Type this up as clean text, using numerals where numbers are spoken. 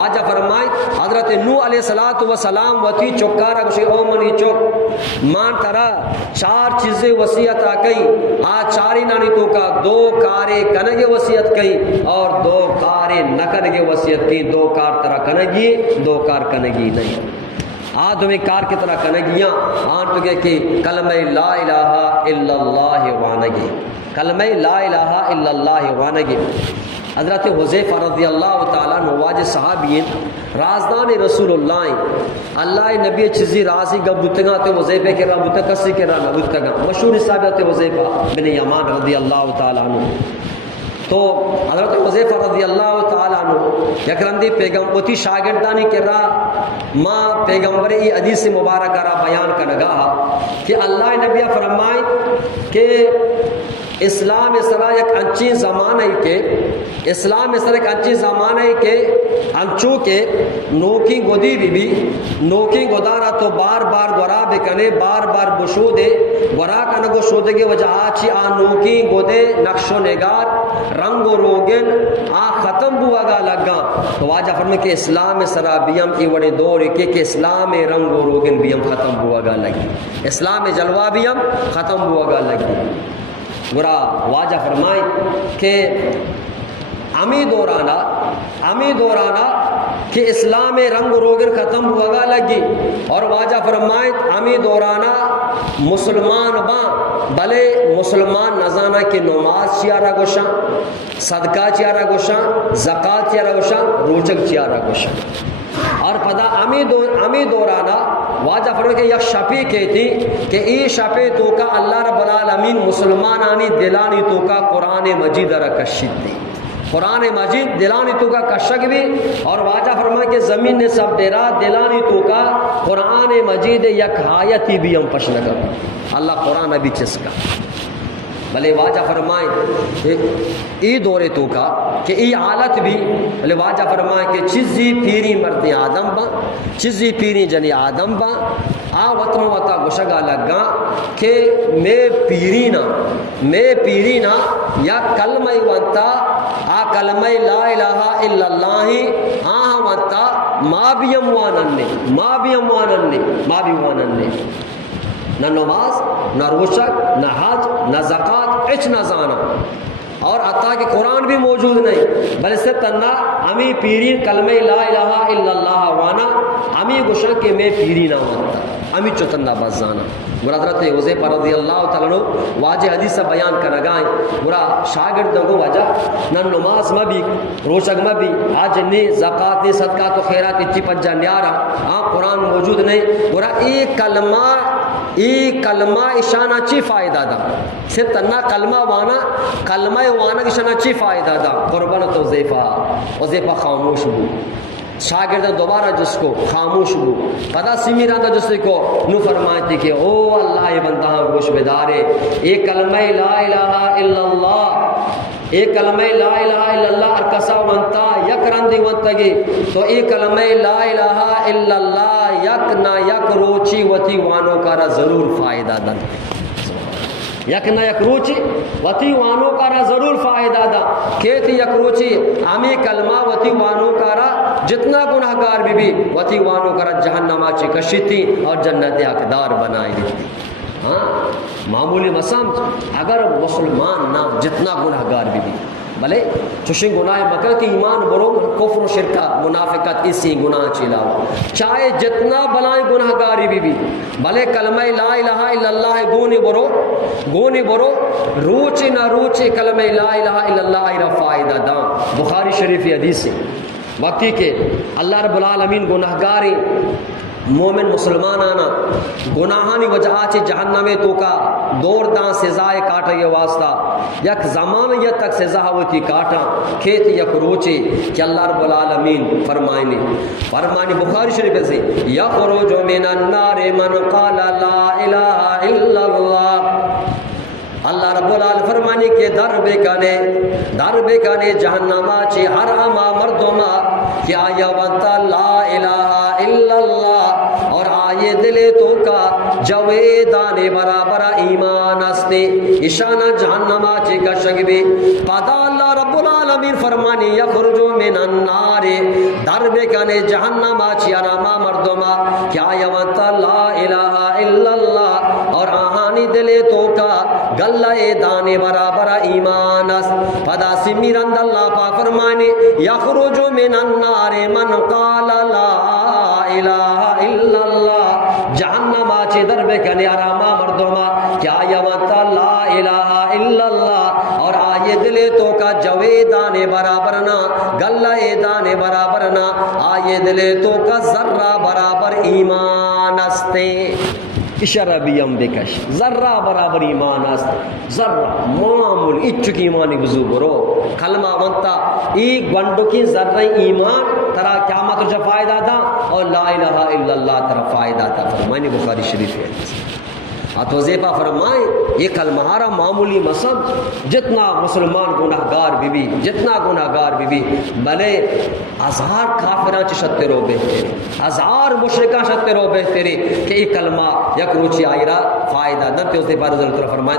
آجا فرمائے حضرت نوح علیہ السلام وتی چکارا گوشے او منی چک مان ترا چار چیزیں وصیت آکئی آ چاری نانی تو کا دو کارے کنگے وصیت کئی اور دو کارے نکنگے وصیت کی دو کار ترا کنگی دو کار کنگی نہیں آدمی کار کی طرح کنگیاں آن تو کہ کلمہ لا الہ الا اللہ وانگی کلمہ لا الہ الا اللہ وانگی حضرت حذیفہ رضی اللہ تعالیٰ نواج صحابین رازدان رسول اللہ نبی چیزی رازی گب بتگا تے حذیفہ کے رب بتگا کسی کے رب بتگا مشہور صحابت حذیفہ بن یمان رضی اللہ تعالیٰ عنہ تو حضرت حذیفہ رضی اللہ تعالیٰ عنہ یکرندی پیغمبری شاگردانی کے راہ ماں پیغمبر ای حدیث مبارکہ را بیان کرگا کہ اللہ نبی فرمائے کہ اسلام اسرا یک انچی زمانہ کے اسلام اسرا ایک انچی زمانہ کے انچو کے نوکی گودی بھی نوکی گودارا تو بار بار گورا بکنے بار بار بشو دے گورا کنگو شو دے گے وجہ آچی آ نوکی گودے نقش و نگار رنگ و روگن آ ختم بوا گا لگا تو واجہ فرمے کہ اسلام اسرا بیم ای وڑے دور کے کہ اسلام رنگ و روگن بیم ختم بوا گا لگی اسلام جلوہ بیم ختم بوا گا لگی برا واجہ فرمائیں کہ امی دورانا کہ اسلام رنگ روگن ختم ہوا گا لگی اور واجہ فرمائیں امی دورانا مسلمان بلے مسلمان نزانہ کی نماز چیارا گوشاں صدقہ چیارا گوشاں زکاة چیارا گوشاں روچک چیارا گوشاں اور پدا امی دورانا واجہ فرمائے کہ یک شپی کہتی کہ ای شپی تو کا اللہ رب العالمین مسلمانانی دلانی تو کا قرآن مجید را کشید دی قرآن مجید دلانی تو کا کشک بھی اور واجہ فرمائے کہ زمین نے سب دیرا دلانی تو کا قرآن مجید یک آیتی بھی ہم پشنگا اللہ قرآن بھی چسکا بلے واجہ فرمائیں کہ ای دورے تو کا کہ ای حالت بھی بلے واجہ فرمائیں کہ چیزی پیری مرد آدم با چیزی پیری جنی آدم با آ وطن وطا گشگا لگا کہ میں پیرینا یا کلمہ وانتا آ کلمہ لا الہ الا اللہ وانتا ما بھی وانننے نہ نماز نہ روشک نہ حج نہ زکاة اچ نہ زانا اور عطا کہ قرآن بھی موجود نہیں بل سے تنہ امی پیرین کلمہ لا الہ الا اللہ وانا امی گوشن کہ میں پیری نہ ہوتا امی چتنہ بس زانا برا حضرت حذیفہ رضی اللہ تعالیٰ واجہ حدیث سے بیان کرنگائیں برا شاگردوں کو وجہ نہ نماز مبی روشک مبی آج نی زکاة نی صدقات و خیرات اچھی پجا نیارا قرآن موجود نہیں برا ای کلمہ اشانہ چی فائدہ دا سے تنہ کلمہ وانا اشانہ چی فائدہ دا قربان تو حذیفہ خاموش ہو شاگرد دوبارہ جس کو خاموش ہو پدا سمی رہا تھا جس کو نو فرمائے تھی کہ او اللہ بندہ گوش بدارے ایک کلمہ لا الہ الا اللہ ایک کلمہ لا الہ الا اللہ ارکسا ونتا یک رندی ونتگی تو ایک کلمہ لا الہ الا اللہ یک نہ یک روچی وتی وانو کارا ضرور فائدہ دن یک نہ یک روچی وتی وانو کارا ضرور فائدہ دا کہتی یک روچی ہمیں کلمہ وتی وانو کارا جتنا گناہگار بھی وتی وانو کارا جہنمہ چی کشیتی اور جنت حقدار بنائی دیتی معمولی مسام اگر مسلمان نہ جتنا گناہگار بھی بلے چوشن گناہ مکر کی ایمان برو کفر و شرکہ منافقت اسی گناہ چلاو چاہے جتنا بلائیں گناہگاری بھی بلے کلمہ لا الہ الا اللہ گونی برو روچی نہ روچی کلمہ لا الہ الا اللہ ایرہ فائدہ دا بخاری شریف حدیث سے وقتی کہ اللہ رب العالمین گناہگاری مومن مسلمان آنا گناہانی وجہ آچے جہنم تو کا دور دان سزائے کاٹا یہ واسطہ یک زمان یہ تک سزا ہوتی کاٹا کھیت یک روچے کہ اللہ رب العالمین فرمائنی بخاری شریف سے یخرج من النار من قال لا الہ الا اللہ اللہ رب العالمین فرمانی کہ در بکنے جہنمہ چی ہر اما مردمہ کہ آیا وانتا لا الہ الا اللہ اور آئے دلے تو کا جوے دانے برابر ایمان استے اشانہ جہنمہ چی کا شگبی پدا اللہ رب العالمین العالمین فرمانی یخرجو من النار در بکنے جہنم چیارما مردما کیا یوتا لا الہ الا اللہ اور آہانی دلے تو کا گلہ دانے برابر ایمان است پدا سمیرند اللہ پاک فرمانی یخرجو من النار من قال لا الہ الا اللہ جہنم آچے در بکنے آراما مردما کیا یوتا لا الہ الا اللہ اور آئے دلے تو کا جوے دانے برابر نہ گلہ دانے برابر نہ آئے دلے تو کا ذرہ برابر ایمان استے اشربیم بکش ذرہ برابر ایمان است ذرہ معمول اچکی ایمانی بزو برو کلمہ وانتا ایک گنڈو کی ذرہ ایمان ترا قیامت رجا فائدہ دا اور لا الہ الا اللہ ترا فائدہ دا فرمائنی بخاری شریف ہے ات وظیفہ فرمائے یہ کلمہارا معمولی مصب جتنا مسلمان گناہگار بھی جتنا گناہگار بھی بلے ہزار کافران چی شتے رو بہتری ہزار مشرکان شتے رو بہتری کہ یہ کلمہ یک روچی آئیرا فائدہ نہ تے وظیفہ رضا اللہ فرمائے